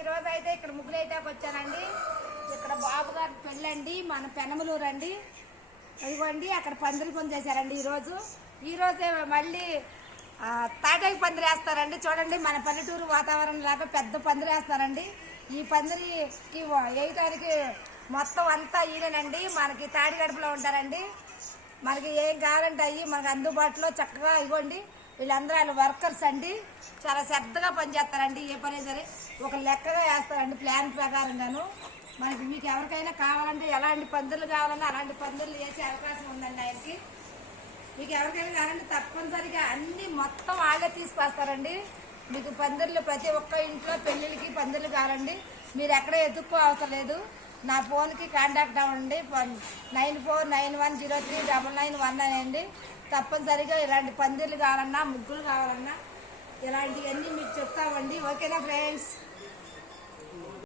ఈ రోజు అయితే ఇక్కడ ముగ్గులేటాకి వచ్చానండి. ఇక్కడ బాబు గారి పెళ్ళండి, మన పెనమలూరు అండి. ఇదిగోండి అక్కడ పందిరి పొందేశారండి. ఈరోజే మళ్ళీ తాటాకి పందిరి వేస్తారండి. చూడండి మన పల్లెటూరు వాతావరణం లాగా పెద్ద పందిరి వేస్తారండి. ఈ పందిరికి వేయటానికి మొత్తం అంతా ఈయనండి. మనకి తాడి గడపలో ఉంటారండి. మనకి ఏం కావాలంటే అయ్యి మనకు అందుబాటులో చక్కగా ఇవ్వండి. వీళ్ళందరూ వాళ్ళు వర్కర్స్ అండి. చాలా శ్రద్ధగా పనిచేస్తారండి. ఏ పని సరే ఒక లెక్కగా వేస్తారండి, ప్లాన్ ప్రకారంగాను. మనకి మీకు ఎవరికైనా కావాలంటే ఎలాంటి పందిర్లు కావాలన్నా అలాంటి పందిర్లు వేసే అవకాశం ఉందండి ఆయనకి. మీకు ఎవరికైనా కావాలంటే తప్పనిసరిగా అన్ని మొత్తం వాళ్ళే తీసుకొస్తారండి. మీకు పందిర్లు ప్రతి ఒక్క ఇంట్లో పెళ్ళిళ్ళకి పందిర్లు కావాలండి. మీరు ఎక్కడ ఎదుక్కో అవసరం లేదు. నా ఫోన్కి కాంటాక్ట్ అవ్వండి. 9491039919 అండి. తప్పనిసరిగా ఇలాంటి పందిర్లు కావాలన్నా, ముగ్గులు కావాలన్నా ఇలాంటివన్నీ మీకు చెప్తామండి. ఓకేనా ఫ్రెండ్స్?